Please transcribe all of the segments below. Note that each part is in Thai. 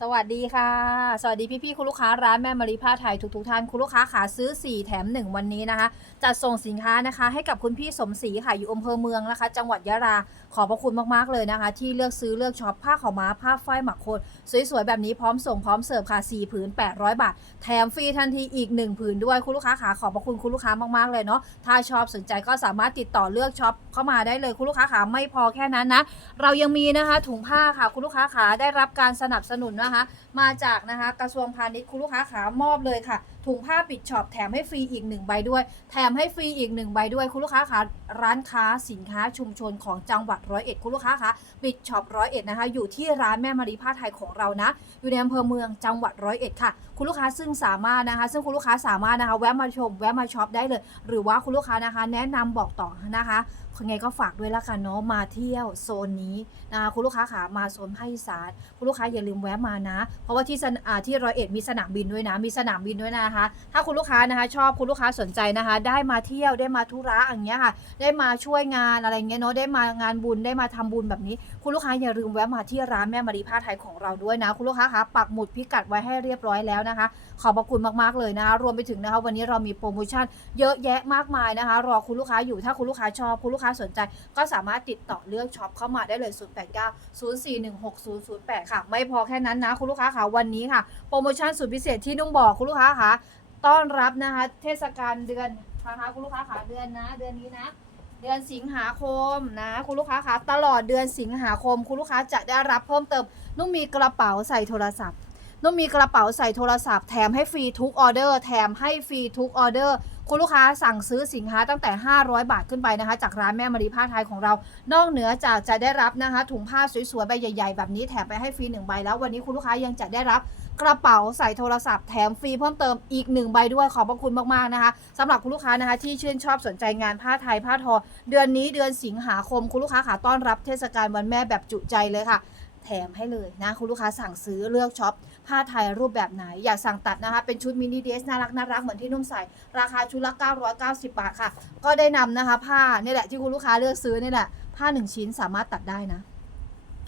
สวัสดีค่ะ สวัสดีพี่ๆคุณลูกค้าร้านแม่มารีผ้าไทยทุกๆท่านคุณลูกค้าขาซื้อ 4 แถม 1 วันนี้นะคะจัดส่งสินค้านะคะ ให้กับคุณพี่สมศรีค่ะอยู่อำเภอเมืองนะคะ จังหวัดยะลาขอบพระคุณมากๆเลยนะคะ ที่เลือกซื้อเลือกช็อปผ้าขาวม้าผ้าฝ้ายหมักโคนสวยๆแบบนี้พร้อมส่งพร้อมเสิร์ฟค่ะ4ผืน800 บาท แถมฟรีทันทีอีก 1 ผืนด้วยคุณลูกค้าขาขอบพระคุณคุณลูกค้ามากๆเลยเนาะถ้าชอบสนใจก็สามารถติดต่อเลือกช็อปเข้ามาได้เลยคุณลูกค้าขาไม่พอแค่นั้นนะเรายังมีนะคะถุงผ้าค่ะคุณลูกค้าขาได้รับการสนับสนุนนะคะ มาจากนะคะกระทรวงพาณิชย์คุณลูกค้าขามอบเลยค่ะ ถุงผ้าปิดช็อปแถมให้ฟรีอีกหนึ่งใบด้วย แถมให้ฟรีอีกหนึ่งใบด้วย คุณลูกค้าขาร้านค้าสินค้าชุมชนของจังหวัดร้อยเอ็ดคุณลูกค้าคะปิดช็อปร้อยเอ็ดนะคะ อยู่ที่ร้านแม่มารีผ้าไทยของเรานะ อยู่ในอำเภอเมืองจังหวัดร้อยเอ็ดค่ะ คุณลูกค้าซึ่งสามารถนะคะ ซึ่งคุณลูกค้าสามารถนะคะแวะมาชมแวะมาช็อปได้เลย หรือว่าคุณลูกค้านะคะ แนะนำบอกต่อนะคะยังไงก็ฝากด้วยละกันเนาะมาเที่ยวโซนนี้นะคะคุณลูกค้าขามาโซนภาคอีสานคุณลูกค้าอย่าลืมแวะมานะ เพราะว่าที่ที่ร้อยเอ็ดมีสนามบินด้วยนะ มีสนามบินด้วยนะคะ ถ้าคุณลูกค้านะคะชอบคุณลูกค้าสนใจนะคะ ได้มาเที่ยวได้มาธุระอย่างเงี้ยค่ะ ได้มาช่วยงานอะไรเงี้ยเนาะได้มางานบุญได้มาทำบุญแบบนี้ คุณลูกค้าอย่าลืมแวะมาที่ร้านแม่มารีผ้าไทยของเราด้วยนะ คุณลูกค้าคะปักหมุดพิกัดไว้ให้เรียบร้อยแล้วนะคะ ขอบพระคุณมากๆเลยนะคะรวมไปถึงนะคะ วันนี้เรามีโปรโมชั่นเยอะแยะมากมายนะคะ รอคุณลูกค้าอยู่ถ้าคุณลูกค้าชอบคุณลูกค้าสนใจ ก็สามารถติดต่อเลือกช็อปเข้ามาได้เลย 089 0416008 ค่ะ ไม่พอแค่นั้นนะคุณลูกค้าค่ะวันนี้ค่ะโปรโมชั่นสุดพิเศษที่นุ่งบอกคุณลูกค้าค่ะ ต้อนรับนะคะ เทศกาลเดือนนะคะคุณลูกค้าค่ะเดือนนะ เดือนนี้นะ เดือนสิงหาคมนะคุณลูกค้าคะตลอดเดือนสิงหาคม คุณลูกค้าจะได้รับเพิ่มเติม นุ่มมีกระเป๋าใส่โทรศัพท์ นุ่มมีกระเป๋าใส่โทรศัพท์แถมให้ฟรีทุกออเดอร์แถมให้ฟรีทุกออเดอร์คุณลูกค้าสั่งซื้อสินค้าตั้งแต่ 500 บาทขึ้นไปนะคะ จากร้านแม่มารีผ้าไทยของเรา นอกเหนือจากจะได้รับนะคะ ถุงผ้าสวยๆใบใหญ่ ๆ แบบนี้แถมไปให้ฟรีหนึ่งใบแล้ววันนี้คุณลูกค้ายังจะได้รับ กระเป๋าใส่โทรศัพท์แถมฟรีเพิ่มเติมอีกหนึ่งใบด้วยขอบพระคุณมากๆนะคะสำหรับคุณลูกค้านะคะ ที่ชื่นชอบสนใจงานผ้าไทยผ้าทอ เดือนนี้เดือนสิงหาคม คุณลูกค้าขาต้อนรับเทศกาลวันแม่แบบจุใจเลยค่ะ แถมให้เลยนะ คุณลูกค้าสั่งซื้อเลือกช็อปผ้าไทยรูปแบบไหน อยากสั่งตัดนะคะ เป็นชุดมินิเดรสน่ารักน่ารักเหมือนที่นุ่มใส่ ราคาชุดละ 990 บาทค่ะ ก็ได้นำนะคะ ผ้านี่แหละที่คุณลูกค้าเลือกซื้อนี่แหละผ้า1ชิ้นสามารถตัดได้นะ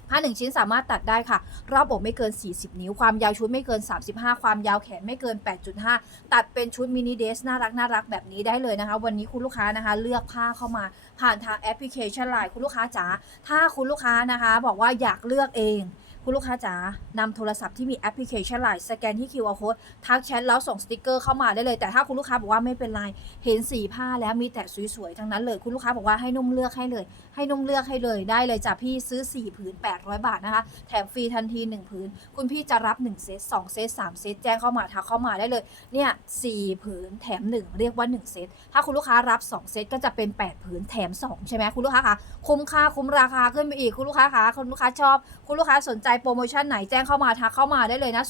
ผ้า1ชิ้นสามารถตัดได้ค่ะ รอบอกไม่เกิน 40 นิ้ว ความยาวชุดไม่เกิน 35 ความยาวแขนไม่เกิน 8.5 ตัดเป็นชุดมินิเดสน่ารักน่ารักแบบนี้ได้เลยนะคะ วันนี้คุณลูกค้านะคะ เลือกผ้าเข้ามาผ่านทางแอปพลิเคชันไลน์คุณลูกค้าจ๋าถ้าคุณลูกค้านะคะ บอกว่าอยากเลือกเอง คุณลูกค้าจ๋านำโทรศัพท์ที่มีแอปพลิเคชันไลน์สแกนที่ QR code ทักแชทแล้วส่งสติกเกอร์เข้ามาได้เลย แต่ถ้าคุณลูกค้าบอกว่าไม่เป็นไร เห็นสีผ้าแล้วมีแต่สวยๆ ทั้งนั้นเลย คุณลูกค้าบอกว่าให้นุ่มเลือกให้เลย ให้นุ่มเลือกให้เลยได้เลยจ้ะพี่ซื้อ 4 ผืน 800 บาทนะคะ แถมฟรีทันที 1 ผืน คุณพี่จะรับ 1 เซต 2 เซต 3 เซต แจ้งเข้ามาทักเข้ามาได้เลย เนี่ย4ผืนแถม 1 เรียกว่า 1 เซต ถ้าคุณลูกค้ารับ 2 เซตก็จะเป็น 8 ผืนแถม 2 ใช่ไหมคุณลูกค้าคะ คุ้มค่าคุ้มราคาขึ้นไปอีก คุณลูกค้าคะคุณลูกค้าชอบ คุณลูกค้าสนใจโปรโมชั่นไหนแจ้งเข้ามาทักเข้ามาได้เลยนะ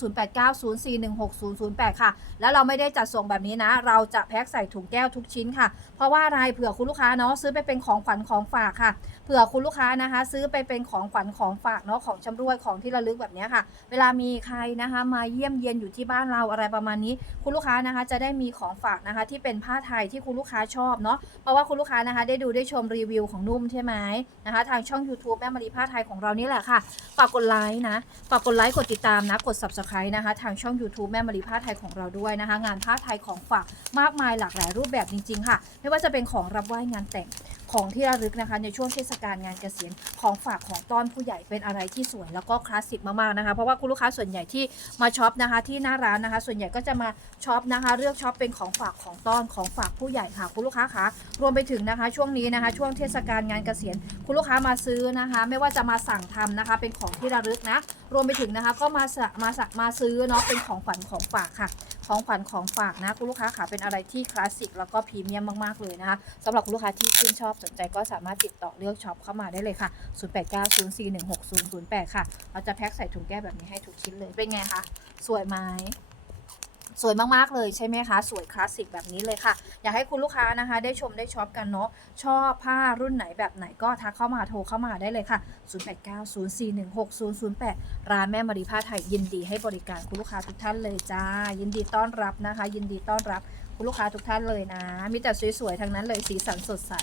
0890416008 ค่ะ แล้วเราไม่ได้จัดส่งแบบนี้นะ เราจะแพ็คใส่ถุงแก้วทุกชิ้นค่ะ เพราะว่าอะไรเผื่อคุณลูกค้าเนาะซื้อไปเป็นของขวัญของฝากค่ะ เผื่อคุณลูกค้านะคะ ซื้อไปเป็นของขวัญของฝากเนาะของชำร่วยของที่ระลึกแบบนี้ค่ะ เวลามีใครนะคะมาเยี่ยมเยียนอยู่ที่บ้านเราอะไรประมาณนี้ คุณลูกค้านะคะจะได้มีของฝากนะคะ ที่เป็นผ้าไทยที่คุณลูกค้าชอบเนาะเพราะว่าคุณลูกค้านะคะ ได้ดูได้ชมรีวิวของนุ่มใช่ไหมนะคะ ทางช่อง YouTube แม่มารีผ้าไทยของเรานี่แหละค่ะฝากกดไลค์นะฝากกดไลค์กดติดตามนะกด subscribe นะคะ ทางช่อง YouTube แม่มารีผ้าไทยของเราด้วยนะคะ งานผ้าไทยของฝากมากมายหลากหลายรูปแบบจริง ๆ ค่ะ ไม่ว่าจะเป็นของรับไหว้งานแต่ง ของที่ระลึกนะคะในช่วงเทศกาลงานเกษียณของฝากของต้อนผู้ใหญ่เป็นอะไรที่สวยแล้วก็คลาสสิกมากๆนะคะ เพราะว่าคุณลูกค้าส่วนใหญ่ที่มาช็อปนะคะที่หน้าร้านนะคะ ส่วนใหญ่ก็จะมาช็อปนะคะเลือกช็อปเป็นของฝากของต้อนของฝากผู้ใหญ่ค่ะคุณลูกค้าคะรวมไปถึงนะคะช่วงนี้นะคะ ช่วงเทศกาลงานเกษียณคุณลูกค้ามาซื้อนะคะ ไม่ว่าจะมาสั่งทำนะคะ เป็นของที่ระลึกนะ รวมไปถึงนะคะก็มาสะมาสะมาซื้อเนาะเป็นของขวัญของฝากค่ะ ของขวัญของฝากนะคุณลูกค้าค่ะเป็นอะไรที่คลาสสิกแล้วก็พรีเมียมมากๆเลยนะคะสำหรับคุณลูกค้าที่ชื่นชอบสนใจก็สามารถติดต่อเลือกช็อปเข้ามาได้เลยค่ะ 0890416008 ค่ะ เราจะแพ็คใส่ถุงแก้วแบบนี้ให้ทุกชิ้นเลยเป็นไงคะสวยไหม สวยมากๆเลยใช่ไหมคะ สวยคลาสสิกแบบนี้เลยค่ะ อยากให้คุณลูกค้านะคะ ได้ชมได้ช็อปกันเนาะชอบผ้ารุ่นไหนแบบไหนก็ทักเข้ามาโทรเข้ามาได้เลยค่ะ 0890416008 ร้านแม่มารีผ้าไทยยินดีให้บริการคุณลูกค้าทุกท่านเลยจ้า ยินดีต้อนรับนะคะ ยินดีต้อนรับคุณลูกค้าทุกท่านเลยนะ มีแต่สวยๆทั้งนั้นเลยสีสันสดใส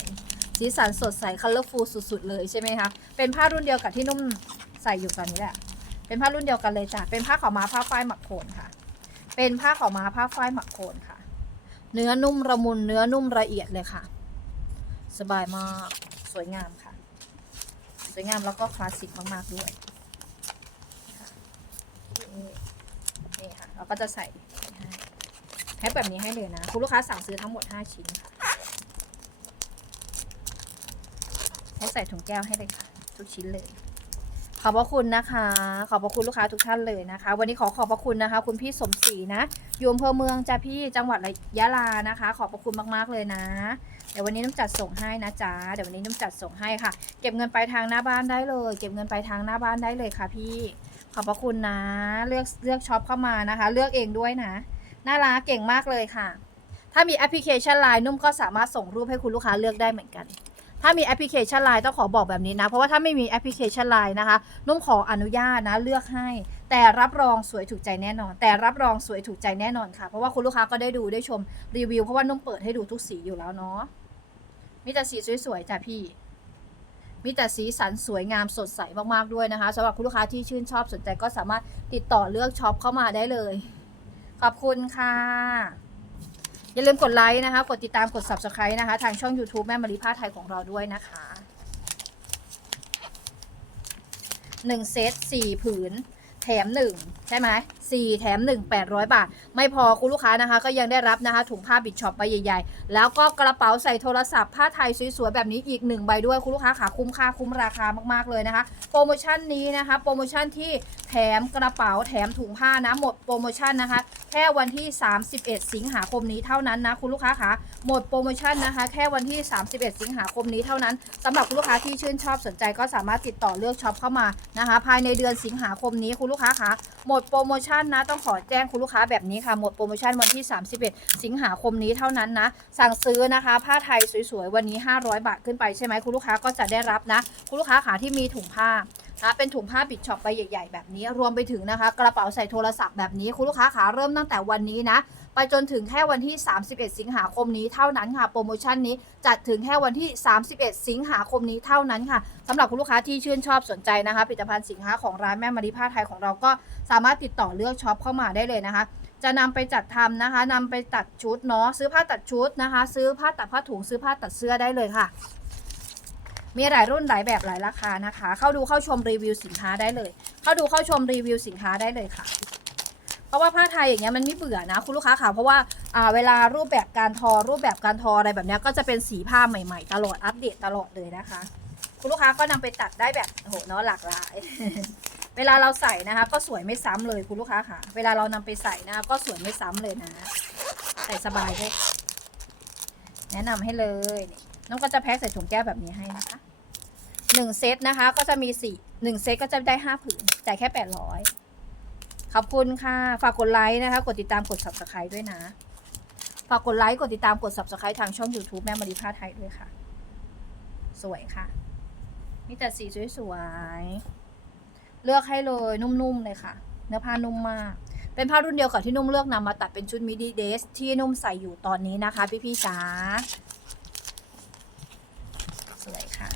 สีสันสดใสคัลเลอร์ฟูลสุดๆเลยใช่ไหมคะเป็นผ้ารุ่นเดียวกับที่นุ่มใส่อยู่ตอนนี้แหละเป็นผ้ารุ่นเดียวกันเลยจ้ะเป็นผ้าขาวม้าผ้าฝ้ายหมักโคนค่ะ เป็นผ้าขาวม้าผ้าฝ้ายหมักโคนค่ะ เนื้อนุ่มระมุนเนื้อนุ่มละเอียดเลยค่ะ สบายมากสวยงามค่ะ สวยงามแล้วก็คลาสสิกมากๆด้วยนี่ค่ะเราก็จะใส่ให้แพ็คแบบนี้ให้เลยนะ คุณลูกค้าสั่งซื้อทั้งหมด 5 ชิ้นค่ะให้ใส่ถุงแก้วให้เลยค่ะ ทุกชิ้นเลย ขอบพระคุณนะคะ ขอบพระคุณลูกค้าทุกท่านเลยนะคะ วันนี้ขอขอบพระคุณนะคะ คุณพี่สมศรีนะอยู่อำเภอเมืองจ้าพี่จังหวัดยะลานะคะ ขอบพระคุณมากๆเลยนะ เดี๋ยววันนี้น้ำจัดส่งให้นะจ๊ะเดี๋ยววันนี้น้ำจัดส่งให้ค่ะ เก็บเงินปลายทางหน้าบ้านได้เลย เก็บเงินปลายทางหน้าบ้านได้เลยค่ะ พี่ ขอบพระคุณนะ เลือกเลือกช็อปเข้ามานะคะ เลือกเองด้วยนะน่ารักเก่งมากเลยค่ะ ถ้ามีแอปพลิเคชัน Line นุ่มก็สามารถส่งรูปให้คุณลูกค้าเลือกได้เหมือนกัน ถ้ามีแอปพลิเคชัน Line ต้องขอบอกแบบนี้นะ เพราะว่าถ้าไม่มีแอปพลิเคชัน Line นะคะนุ่มขออนุญาตนะเลือกให้ แต่รับรองสวยถูกใจแน่นอน แต่รับรองสวยถูกใจแน่นอนค่ะ เพราะว่าคุณลูกค้าก็ได้ดูได้ชมรีวิวเพราะว่านุ่มเปิดให้ดูทุกสีอยู่แล้วเนาะมีแต่สีสวยๆจ้ะพี่มีแต่สีสันสวยงามสดใสมากๆด้วยนะคะสำหรับคุณลูกค้าที่ชื่นชอบสนใจก็สามารถติดต่อเลือกช็อปเข้ามาได้เลย ขอบคุณค่ะ อย่าลืมกดไลค์นะคะ กดติดตามกด subscribe นะคะ ทางช่อง YouTube แม่มารีผ้าไทยของเราด้วยนะคะหนึ่งเซตสี่ผืน แถมหนึ่งใช่ไหมสี่แถมหนึ่งแปดร้อยบาท ไม่พอคุณลูกค้านะคะ ก็ยังได้รับนะคะ ถุงผ้าบิดช็อปใบใหญ่ ๆ แล้วก็กระเป๋าใส่โทรศัพท์ผ้าไทยสวยๆแบบนี้อีกหนึ่งใบด้วยคุณลูกค้าขาคุ้มค่าคุ้มราคามากๆเลยนะคะ โปรโมชั่นนี้นะคะ โปรโมชั่นที่แถมกระเป๋าแถมถุงผ้านะหมดโปรโมชั่นนะคะ แค่วันที่ 31 สิงหาคมนี้เท่านั้นนะคุณลูกค้าคะหมดโปรโมชั่นนะคะ แค่วันที่ 31 สิงหาคมนี้เท่านั้นสำหรับคุณลูกค้าที่ชื่นชอบสนใจก็สามารถติดต่อเลือกช็อปเข้ามานะคะ ภายในเดือนสิงหาคมนี้คุณลูกค้าคะหมดโปรโมชั่นนะต้องขอแจ้งคุณลูกค้าแบบนี้ค่ะหมดโปรโมชั่นวันที่ 31 สิงหาคมนี้เท่านั้นนะ สั่งซื้อนะคะผ้าไทยสวยๆวันนี้ 500 บาทขึ้นไปใช่ไหมคุณลูกค้าก็จะได้รับนะ คุณลูกค้าขาที่มีถุงผ้า นะเป็นถุงผ้าบิดช็อปใบใหญ่ ๆ แบบนี้ รวมไปถึงนะคะ กระเป๋าใส่โทรศัพท์แบบนี้คุณลูกค้าขาเริ่มตั้งแต่วันนี้นะ ไปจนถึงแค่วันที่ 31 สิงหาคมนี้เท่านั้นค่ะ โปรโมชั่นนี้จัดถึงแค่วันที่ 31 สิงหาคมนี้เท่านั้นค่ะสำหรับคุณลูกค้าที่ชื่นชอบสนใจนะคะผลิตภัณฑ์สินค้าของร้านแม่มารีผ้าไทยของเราก็สามารถติดต่อเลือกช็อปเข้ามาได้เลยนะคะจะนำไปจัดทำนะคะนำไปตัดชุดเนาะซื้อผ้าตัดชุดนะคะ ซื้อผ้าตัดผ้าถุงซื้อผ้าตัดเสื้อได้เลยค่ะ มีหลายรุ่นหลายแบบหลายราคานะคะ เข้าดูเข้าชมรีวิวสินค้าได้เลย เข้าดูเข้าชมรีวิวสินค้าได้เลยค่ะ เพราะว่าผ้าไทยอย่างเงี้ยมันไม่เบื่อนะคุณลูกค้าค่ะ เพราะว่าเวลารูปแบบการทอรูปแบบการทออะไรแบบเนี้ยก็จะเป็นสีผ้าใหม่ๆ ตลอดอัปเดตตลอดเลยนะคะ คุณลูกค้าก็นำไปตัดได้แบบโหเนาะหลากหลาย เวลาเราใส่นะคะ ก็สวยไม่ซ้ำเลยคุณลูกค้าค่ะ เวลาเรานำไปใส่นะคะก็สวยไม่ซ้ำเลยนะใส่สบายเลยแนะนำให้เลยนี่ น้องก็จะแพ็คใส่ถุงแก้วแบบนี้ให้นะคะหนึ่งเซตนะคะ ก็จะมีสี่หนึ่งเซตก็จะได้ห้าผืนจ่ายแค่แปดร้อยขอบคุณค่ะ ฝากกดไลค์นะคะ กดติดตามกด subscribe ด้วยนะ ฝากกดไลค์กดติดตามกด subscribe ทางช่อง YouTube แม่มารีผ้าไทยด้วยค่ะ สวยค่ะมีแต่สีสวยๆเลือกให้เลยนุ่มๆเลยค่ะ เนื้อผ้านุ่มมาก เป็นผ้ารุ่นเดียวกับที่นุ่มเลือกนำมาตัดเป็นชุดมิดิเดสที่นุ่มใส่อยู่ตอนนี้นะคะ พี่ๆจ๋าสวยค่ะ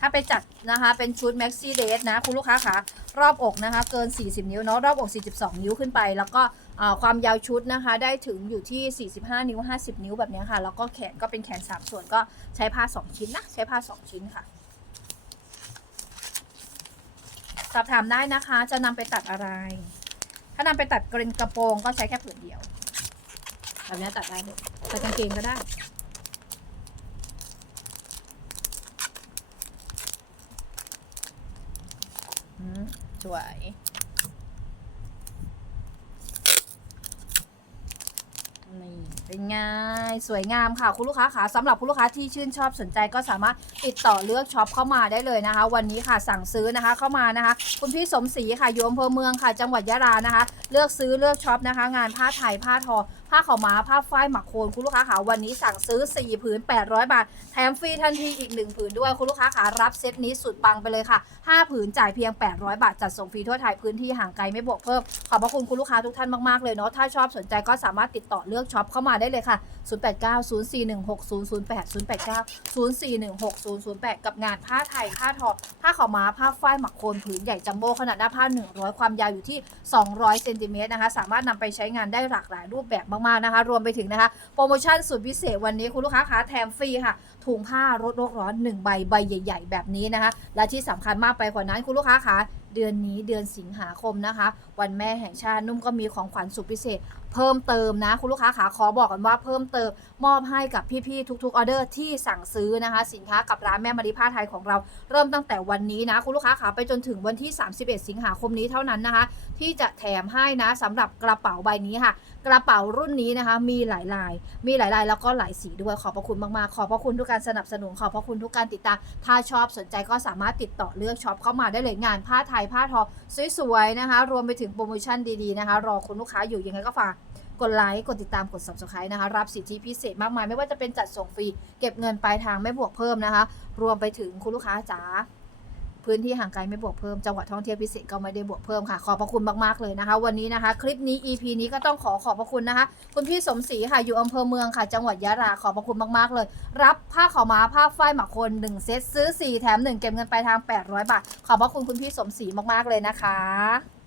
ถ้าไปจัดนะคะเป็นชุดแม็กซี่เดสนะคุณลูกค้าคะรอบอกนะคะเกิน 40 นิ้วเนาะรอบอก 42 นิ้วขึ้นไป แล้วก็ความยาวชุดนะคะได้ถึงอยู่ที่ 45 นิ้ว 50 นิ้วแบบนี้ค่ะ แล้วก็แขนก็เป็นแขน 3 ส่วนก็ใช้ผ้า 2 ชิ้นนะใช้ผ้า 2 ชิ้นค่ะสอบถามได้นะคะ จะนำไปตัดอะไร ถ้านำไปตัดกระกระโปรงก็ใช้แค่ผืนเดียว แบบนี้ตัดได้เลยตัดกางเกงก็ได้ อืม สวยนี่เป็นไงสวยงามค่ะ คุณลูกค้าค่ะสำหรับคุณลูกค้าที่ชื่นชอบสนใจก็สามารถติดต่อเลือกช็อปเข้ามาได้เลยนะคะ วันนี้ค่ะสั่งซื้อนะคะเข้ามานะคะ คุณพี่สมศรีค่ะอยู่อำเภอเมืองค่ะ จังหวัดยะลานะคะ เลือกซื้อเลือกช็อปนะคะ งานผ้าไทยผ้าทอ ผ้าขาวม้าผ้าฝ้ายหมักโคนคุณลูกค้าขาวันนี้สั่งซื้อ 4 ผืน 800 บาท แถมฟรีทันทีอีก 1 ผืนด้วยคุณลูกค้าขารับเซตนี้สุดปังไปเลยค่ะ 5 ผืนจ่ายเพียง 800 บาท จัดส่งฟรีทั่วไทยพื้นที่ห่างไกลไม่บวกเพิ่ม ขอบพระคุณคุณลูกค้าทุกท่านมากๆเลยเนาะถ้าชอบสนใจก็สามารถติดต่อเลือกช็อปเข้ามาได้เลยค่ะ 0890416008 089 04160008 กับงานผ้าไทยผ้าทอผ้าขาวม้าผ้าฝ้ายหมักโคนผืนใหญ่จัมโบ้ขนาดหน้าผ้า 100 ความยาวอยู่ที่ 200เซนติเมตรนะคะสามารถนำไปใช้งานได้หลากหลายรูปแบบมากๆนะคะ รวมไปถึงนะคะ โปรโมชั่นสุดพิเศษวันนี้คุณลูกค้าคะแถมฟรีค่ะถุงผ้ารถโลกร้อน1ใบใบใหญ่ ๆ แบบนี้นะคะ และที่สำคัญมากไปกว่านั้นคุณลูกค้าคะเดือนนี้เดือนสิงหาคมนะคะ วันแม่แห่งชาตินุ่มก็มีของขวัญสุดพิเศษ เพิ่มเติมนะ คุณลูกค้าขาขอบอกกันว่าเพิ่มเติมมอบให้กับพี่ๆทุกๆออเดอร์ที่สั่งซื้อนะคะ สินค้ากับร้านแม่มารีผ้าไทยของเราเริ่มตั้งแต่วันนี้นะ คุณลูกค้าขาไปจนถึงวันที่ 31 สิงหาคมนี้เท่านั้นนะคะ ที่จะแถมให้นะสำหรับกระเป๋าใบนี้ค่ะ กระเป๋ารุ่นนี้นะคะ มีหลายลาย มีหลายลายแล้วก็หลายสีด้วยขอบพระคุณมากๆขอบพระคุณทุกการสนับสนุนขอบพระคุณทุกการติดตาม ถ้าชอบสนใจก็สามารถติดต่อเลือกช็อปเข้ามาได้เลยงานผ้าไทยผ้าทอสวยๆนะคะ รวมไปถึงโปรโมชั่นดีๆนะคะ รอคุณลูกค้าอยู่ยังไงก็ฝากกดไลค์ กดติดตาม กด subscribe นะคะ รับสิทธิพิเศษมากมาย ไม่ว่าจะเป็นจัดส่งฟรี เก็บเงินปลายทางไม่บวกเพิ่มนะคะ รวมไปถึงคุณลูกค้าจ๋า พื้นที่ห่างไกลไม่บวกเพิ่ม จังหวัดท่องเที่ยวพิเศษก็ไม่ได้บวกเพิ่มค่ะ ขอบพระคุณมากๆเลยนะคะ วันนี้นะคะ คลิปนี้ EP นี้ก็ต้องขอขอบพระคุณนะคะ คุณพี่สมศรีค่ะ อยู่อำเภอเมืองค่ะ จังหวัดยะลา ขอบพระคุณมากๆเลย รับผ้าขาวม้าผ้าฝ้ายหมักคน 1 เซตซื้อ 4 แถม 1 เก็บเงินปลายทาง 800 บาท ขอบพระคุณคุณพี่สมศรีมากๆเลยนะคะ